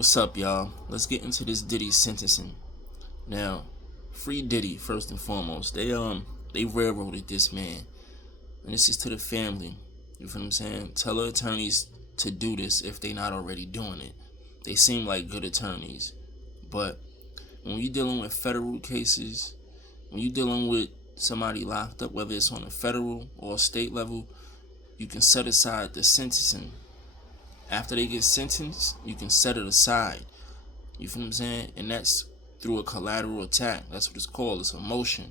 What's up, y'all? Let's get into this Diddy sentencing. Now, free Diddy first and foremost. They railroaded this man, and this is to the family. You feel what I'm saying? Tell the attorneys to do this if they not already doing it. They seem like good attorneys, but when you're dealing with federal cases, when you're dealing with somebody locked up, whether it's on a federal or a state level, you can set aside the sentencing. After they get sentenced, you can set it aside. You feel what I'm saying? And that's through a collateral attack. That's what it's called. It's a motion.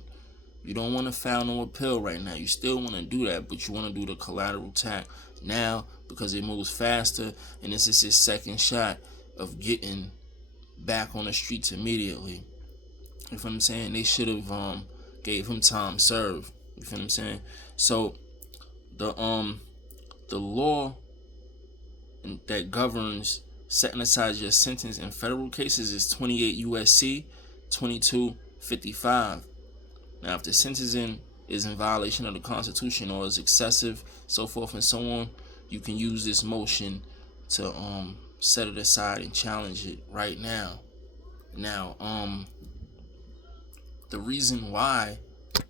You don't want to file no appeal right now. You still want to do that, but you want to do the collateral attack now because it moves faster, and this is his second shot of getting back on the streets immediately. You feel what I'm saying? They should have gave him time served. You feel what I'm saying? So the law that governs setting aside your sentence in federal cases is 28 USC 2255. Now, if the sentencing is in violation of the Constitution or is excessive, so forth and so on, you can use this motion to set it aside and challenge it right now. Now, the reason why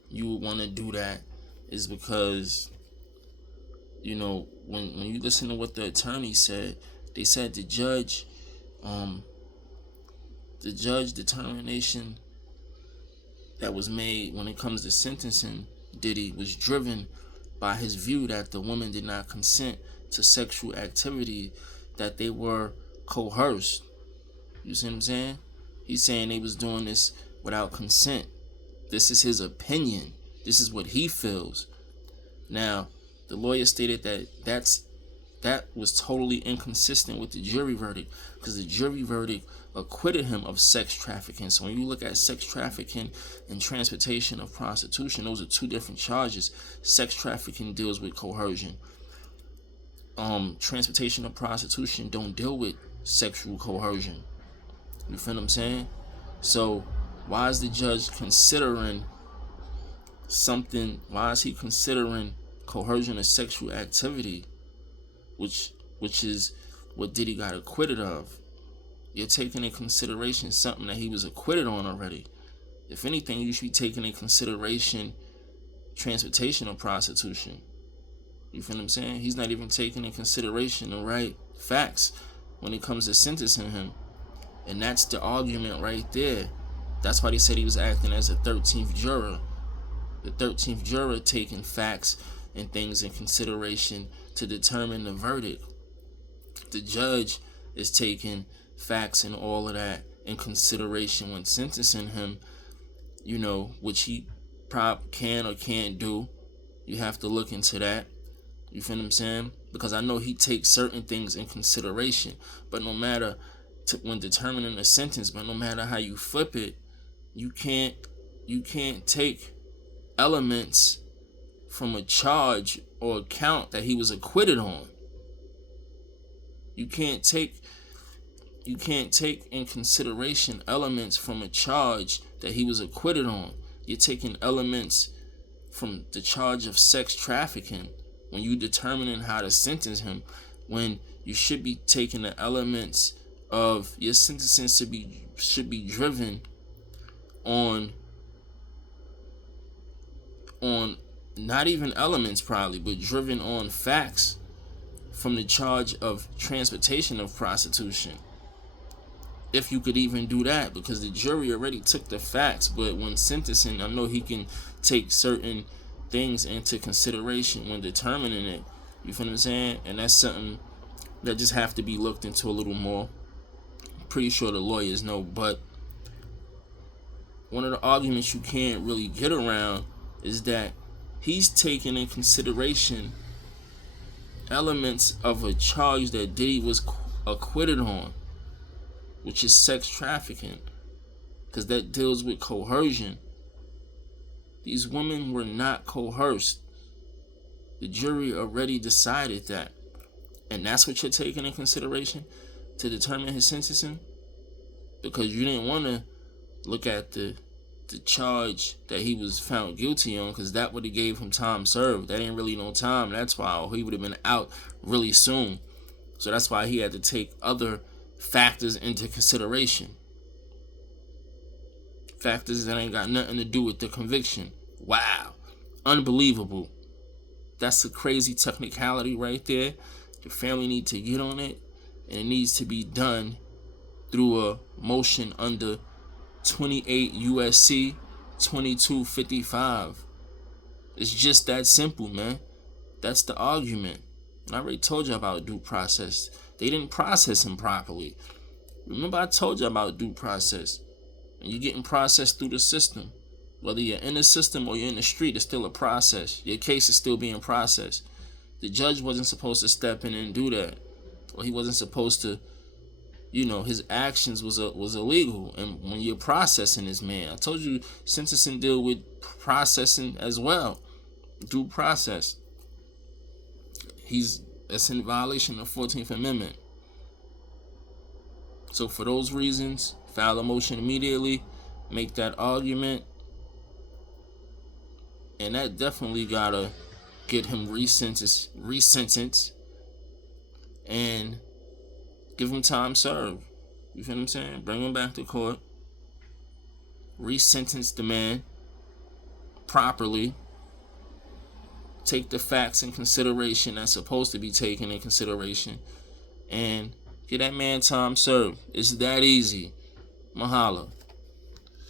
you would want to do that is because, you know, when you listen to what the attorney said, they said the judge determination that was made when it comes to sentencing Diddy was driven by his view that the woman did not consent to sexual activity, that they were coerced. You see what I'm saying? He's saying they was doing this without consent. This is his opinion. This is what he feels. Now, the lawyer stated that was totally inconsistent with the jury verdict, because the jury verdict acquitted him of sex trafficking. So when you look at sex trafficking and transportation of prostitution, those are two different charges. Sex trafficking deals with coercion. Transportation of prostitution don't deal with sexual coercion. You feel what I'm saying? So why is the judge considering something? Why is he considering coercion of sexual activity, which is what Diddy got acquitted of? You're taking in consideration something that he was acquitted on already. If anything, you should be taking in consideration transportation of prostitution. You feel what I'm saying? He's not even taking in consideration the right facts when it comes to sentencing him. And that's the argument right there. That's why they said he was acting as a 13th juror. The 13th juror taking facts and things in consideration to determine the verdict. The judge is taking facts and all of that in consideration when sentencing him, you know, which he probably can or can't do. You have to look into that. You feel what I'm saying? Because I know he takes certain things in consideration, but no matter when determining a sentence, but no matter how you flip it, you can't take elements from a charge or a count that he was acquitted on. You can't take in consideration elements from a charge that he was acquitted on. You're taking elements from the charge of sex trafficking when you determining how to sentence him, when you should be taking the elements of your sentencing should be driven on not even elements probably, but driven on facts from the charge of transportation of prostitution. If you could even do that, because the jury already took the facts, but when sentencing, I know he can take certain things into consideration when determining it. You feel what I'm saying? And that's something that just have to be looked into a little more. I'm pretty sure the lawyers know, but one of the arguments you can't really get around is that he's taking in consideration elements of a charge that Diddy was acquitted on, which is sex trafficking, because that deals with coercion. These women were not coerced. The jury already decided that. And that's what you're taking in consideration to determine his sentencing? Because you didn't want to look at the charge that he was found guilty on, because that would have gave him time served. That ain't really no time. That's why he would have been out really soon. So that's why he had to take other factors into consideration. Factors that ain't got nothing to do with the conviction. Wow. Unbelievable. That's a crazy technicality right there. The family need to get on it, and it needs to be done through a motion under 28 USC 2255. It's just that simple, man. That's the argument. And I already told you about due process. They didn't process him properly. Remember I told you about due process. And you're getting processed through the system. Whether you're in the system or you're in the street, it's still a process. Your case is still being processed. The judge wasn't supposed to step in and do that. Or he wasn't supposed to, his actions was illegal. And when you're processing this man, I told you sentencing deal with processing as well. Due process. That's in violation of the 14th Amendment. So for those reasons, file a motion immediately, make that argument, and that definitely gotta get him resentenced, and give him time served. You feel what I'm saying? Bring him back to court, resentence the man properly, take the facts in consideration that's supposed to be taken in consideration, and get that man time served. It's that easy. Mahalo.